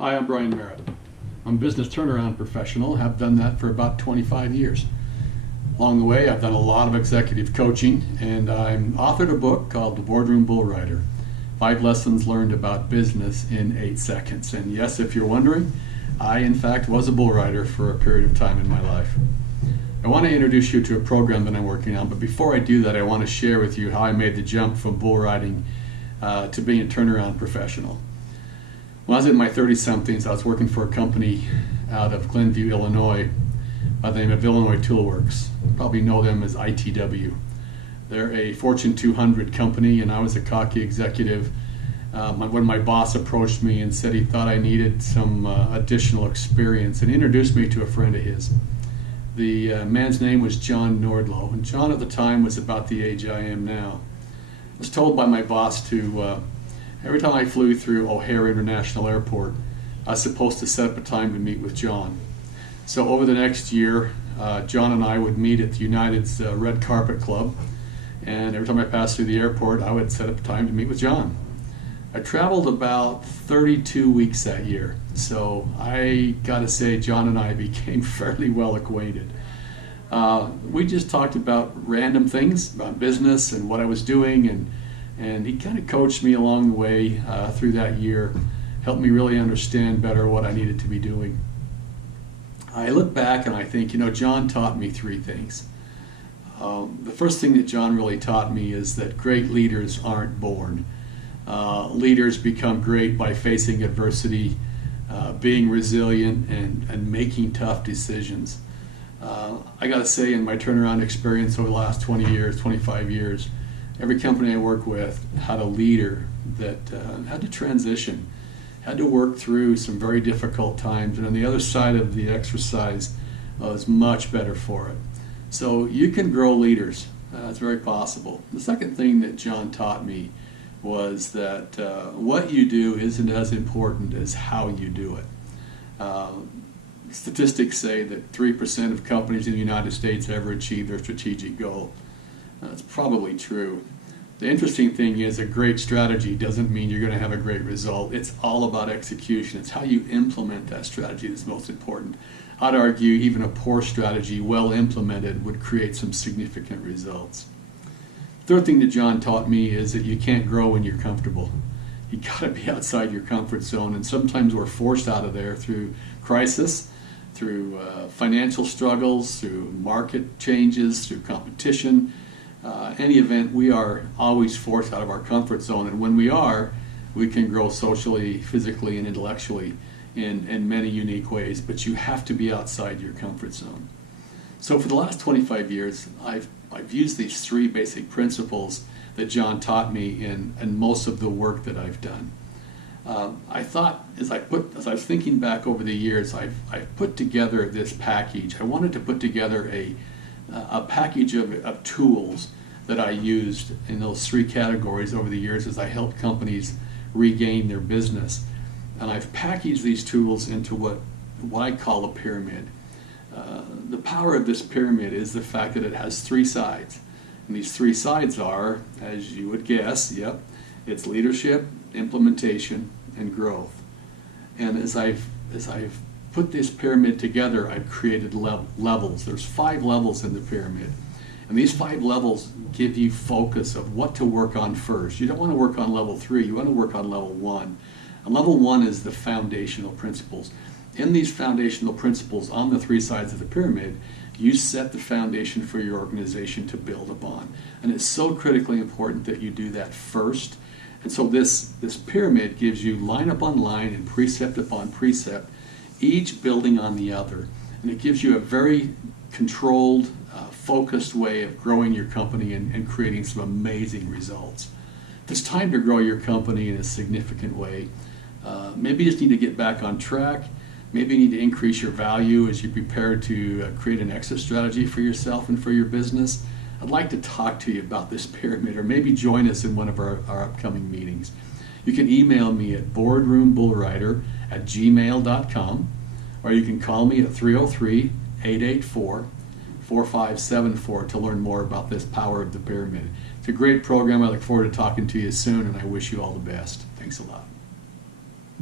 Hi, I'm Brian Merritt. I'm a business turnaround professional, have done that for about 25 years. Along the way, I've done a lot of executive coaching, and I'm authored a book called The Boardroom Bullrider, 5 Lessons Learned About Business in 8 Seconds. And yes, if you're wondering, I in fact was a bull rider for a period of time in my life. I want to introduce you to a program that I'm working on, but before I do that, I want to share with you how I made the jump from bull riding to being a turnaround professional. When I was in my 30-somethings, I was working for a company out of Glenview, Illinois, by the name of Illinois Toolworks. You probably know them as ITW. They're a Fortune 200 company, and I was a cocky executive. When my boss approached me and said he thought I needed some additional experience, and introduced me to a friend of his. The man's name was John Nordlow, and John at the time was about the age I am now. I was told by my boss to every time I flew through O'Hare International Airport, I was supposed to set up a time to meet with John. So over the next year, John and I would meet at the United's Red Carpet Club, and every time I passed through the airport, I would set up a time to meet with John. I traveled about 32 weeks that year, so I gotta say John and I became fairly well acquainted. We just talked about random things, about business and what I was doing, and he kind of coached me along the way through that year, helped me really understand better what I needed to be doing. I look back and I think, John taught me 3 things. The first thing that John really taught me is that great leaders aren't born. Leaders become great by facing adversity, being resilient, and making tough decisions. I gotta say, in my turnaround experience over the last 20 years, 25 years, every company I work with had a leader that had to transition, had to work through some very difficult times, and on the other side of the exercise was much better for it. So you can grow leaders. It's very possible. The second thing that John taught me was that what you do isn't as important as how you do it. Statistics say that 3% of companies in the United States ever achieve their strategic goal. That's probably true. The interesting thing is a great strategy doesn't mean you're going to have a great result. It's all about execution. It's how you implement that strategy that's most important. I'd argue even a poor strategy, well implemented, would create some significant results. The third thing that John taught me is that you can't grow when you're comfortable. You got to be outside your comfort zone, and sometimes we're forced out of there through crisis, through financial struggles, through market changes, through competition. Any event, we are always forced out of our comfort zone, and when we are, we can grow socially, physically, and intellectually in many unique ways, but you have to be outside your comfort zone. So for the last 25 years, I've used these 3 basic principles that John taught me in most of the work that I've done. I thought, as I was thinking back over the years, I've put together this package. I wanted to put together a package of tools that I used in those 3 categories over the years as I helped companies regain their business. And I've packaged these tools into what I call a pyramid. The power of this pyramid is the fact that it has 3 sides. And these 3 sides are, as you would guess, it's leadership, implementation, and growth. And as I've put this pyramid together, I've created levels. There's 5 levels in the pyramid. And these 5 levels give you focus of what to work on first. You don't want to work on level 3, you want to work on level 1. And level 1 is the foundational principles. In these foundational principles on the 3 sides of the pyramid, you set the foundation for your organization to build upon. And it's so critically important that you do that first. And so this pyramid gives you line upon line and precept upon precept, each building on the other. And it gives you a very controlled, focused way of growing your company and creating some amazing results. If it's time to grow your company in a significant way, maybe you just need to get back on track. Maybe you need to increase your value as you prepare to create an exit strategy for yourself and for your business. I'd like to talk to you about this pyramid, or maybe join us in one of our upcoming meetings. You can email me at boardroombullrider@gmail.com, or you can call me at 303-884-4574 to learn more about this power of the pyramid. It's a great program. I look forward to talking to you soon, and I wish you all the best. Thanks a lot.